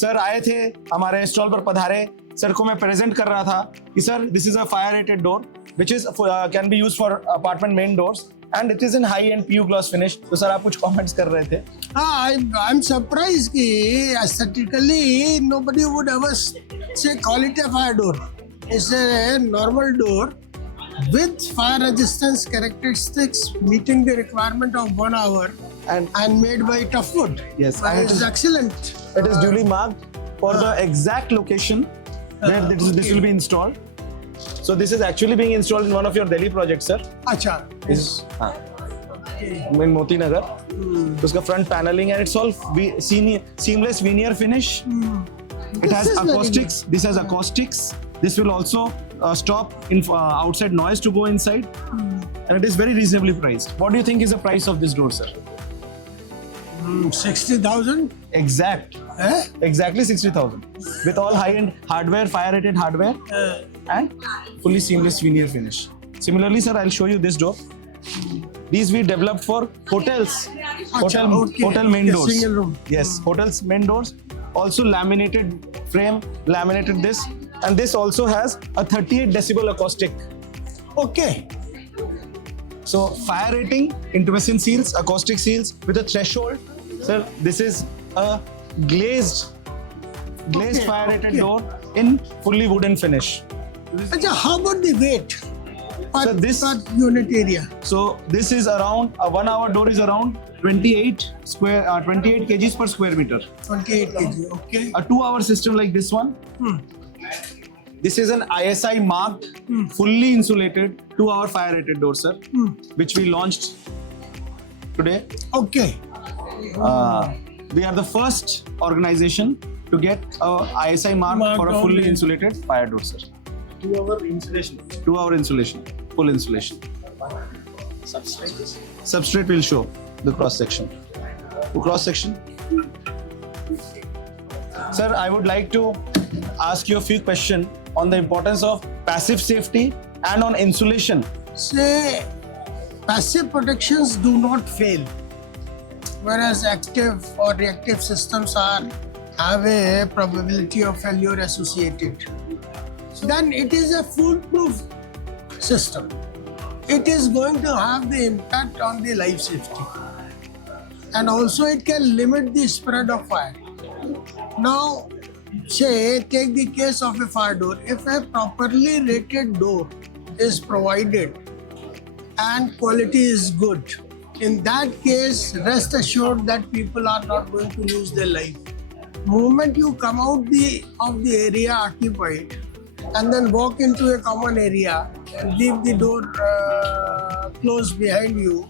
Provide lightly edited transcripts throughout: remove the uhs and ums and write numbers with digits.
Sir आए थे हमारे स्टॉल पर पधारे, सर को मैं प्रेजेंट कर रहा था कि sir this is a fire rated door which is can be used for apartment main doors and it is in high and PU glass finish. तो सर आप कुछ कमेंट्स कर रहे थे। I'm surprised कि aesthetically nobody would ever say call it a fire door. It's a normal door with fire resistance characteristics meeting the requirement of 1 hour and made by tough wood. Yes, and and it is excellent. It is duly marked for the exact location where this will be installed. So this is actually being installed in one of your Delhi projects, sir. अच्छा. In Moti Nagar. उसका front paneling and it's all seamless veneer finish. It has acoustics. This has acoustics. This will also stop outside noise to go inside, and it is very reasonably priced. What do you think is the price of this door, sir? 60,000. Exact. Exactly 60,000 with all high-end hardware, fire-rated hardware, and fully seamless veneer finish. Similarly, sir, I'll show you this door. These we developed for hotels, hotel main doors. Single room. Yes, hotels main doors. Also laminated frame, laminated this, and this also has a 38 decibel acoustic. Okay. So fire rating, intumescent seals, acoustic seals with a threshold. Sir, this is a glazed fire rated door in fully wooden finish. अच्छा, how about the weight per unit area? So this is around a 1 hour door is around 28 kgs per square meter. 28 kg. Okay. A 2 hour system like this one. This is an ISI marked, fully insulated 2 hour fire rated door, sir, which we launched today. Okay. We are the first organization to get a ISI mark for a fully insulated fire door, sir. 2 hour insulation. 2 hour insulation, full insulation. Substrate will show the cross section. Cross section. Sir, I would like to ask you a few questions on the importance of passive safety and on insulation. Say, passive protections do not fail, whereas active or reactive systems have a probability of failure associated. Then it is a foolproof system. It is going to have the impact on the life safety, and also it can limit the spread of fire. Now, say, take the case of a fire door. If a properly rated door is provided and quality is good, in that case, rest assured that people are not going to lose their life. Moment you come out of the area occupied and then walk into a common area and leave the door closed behind you,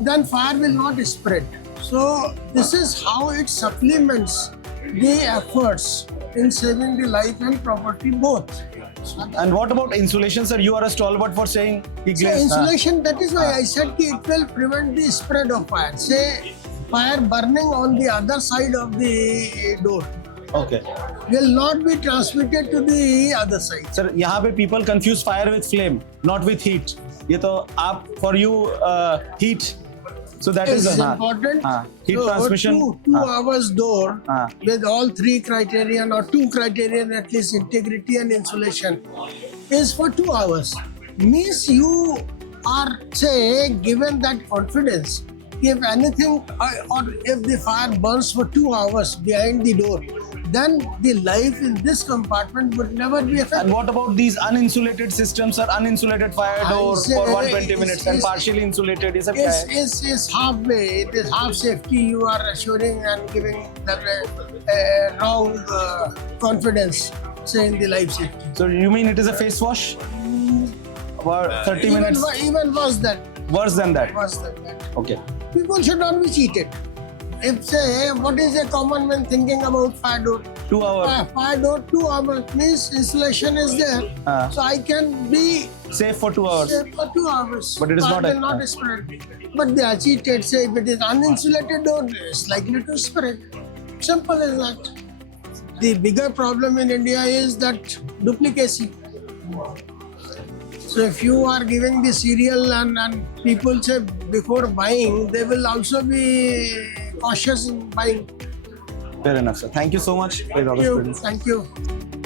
then fire will not spread. So this is how it supplements the efforts in saving the life and property both. And what about insulation, sir? You are a stalwart for saying insulation, that is why I said it will prevent the spread of fire. Say fire burning on the other side of the door. Okay. Will not be transmitted to the other side. Sir, यहाँ पे people confuse fire with flame, not with heat. ये तो आप for you heat. So that is important. Heat transmission. 2 hours door with all 3 criterion or 2 criterion at least, integrity and insulation, is for 2 hours. Means you are, say, given that confidence. If anything or if the fire burns for 2 hours behind the door, then the life in this compartment would never be affected. And what about these uninsulated systems or uninsulated fire door for 120 minutes and partially insulated? Is halfway. It is half safety. You are assuring and giving the wrong confidence, saying the life safety. So you mean it is a face wash? About 30 minutes? Even worse than Worse than that? Worse than that. Okay. People should not be cheated. If say, what is a common man thinking about fire door? 2 hours. Fire door, 2 hours means insulation is there. So I can be safe for 2 hours. Safe for 2 hours. But it is not spread. But they are cheated. Say if it is uninsulated door, it's likely to spread. Simple as that. The bigger problem in India is that duplicacy. So if you are giving the serial and people say before buying, they will also be cautious in buying. Fair enough, sir. Thank you so much for your Thank you. experience. Thank you.